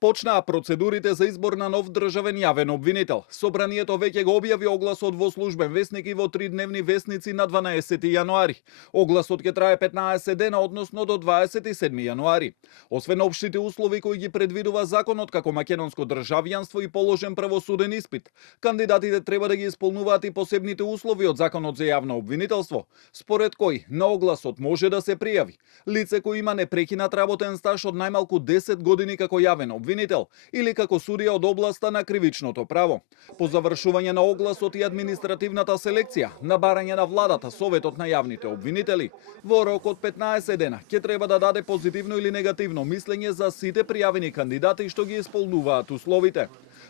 Почнаа процедурите за избор на нов државен јавен обвинител. Собранието веќе го објави огласот во службен весник и во 3-дневни весници на 12 јануари. Огласот ќе трае 15 дена, односно до 27 јануари. Освен општите услови кои ги предвидува законот како македонско државјанство и положен правосуден испит, кандидатите треба да ги исполнуваат и посебните услови од законот за јавно обвинителство, според кој на огласот може да се пријави лице кој има непрекинат работен стаж од најмалку 10 години како јавен обвинител или како судија од областа на кривичното право. По завршување на огласот и административната селекција, на барање на владата, Советот на јавните обвинители, во рок од 15 дена ќе треба да даде позитивно или негативно мислење за сите пријавени кандидати што ги исполнуваат условите.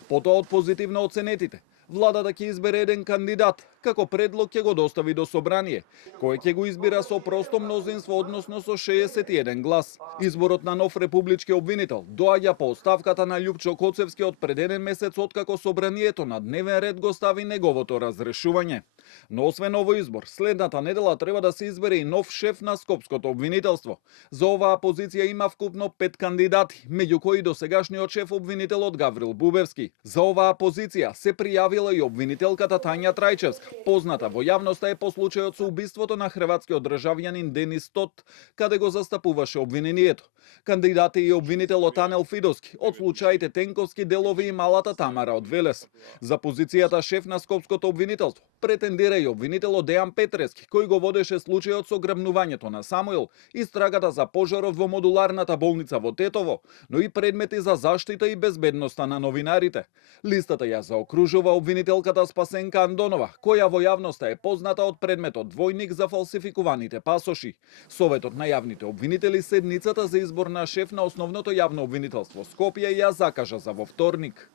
Потоа од позитивно оценетите, владата ќе избере еден кандидат, како предлог ќе го достави до собрание, кој ќе го избира со просто мнозинство, односно со 61 глас. Изборот на нов републички обвинител доаѓа по оставката на Љупчо Коцевски од пред еден месец, откако собранието на дневен ред го стави неговото разрешување. Но освен овој избор, следната недела треба да се избере и нов шеф на Скопското обвинителство. За оваа позиција има вкупно 5 кандидати, меѓу кои досегашниот шеф обвинителот Гаврил Бубевски. За оваа позиција се пријавила и обвинителката Тања Трајчевска, позната во јавноста по случајот со убиството на хрватскиот државјанин Денис Тот, каде го застапуваше обвинението. Кандидат е и обвинителот Анел Фидоски од случаите Тенковски, Делови и Малата Тамара од Велес. За позицијата шеф на Скопското обвинителство претендира и обвинителот Дејан Петрески, кој го водеше случајот со грабнувањето на Самуил, истрагата за пожарот во модуларната болница во Тетово, но и предмети за заштита и безбедноста на новинарите. Листата ја заокружува обвинителката Спасенка Андонова, која во јавноста е позната од предметот двојник за фалсификуваните пасоши. Советот на јавните обвинители седницата за избор на шеф на основното јавно обвинителство Скопје ја закажа за во вторник.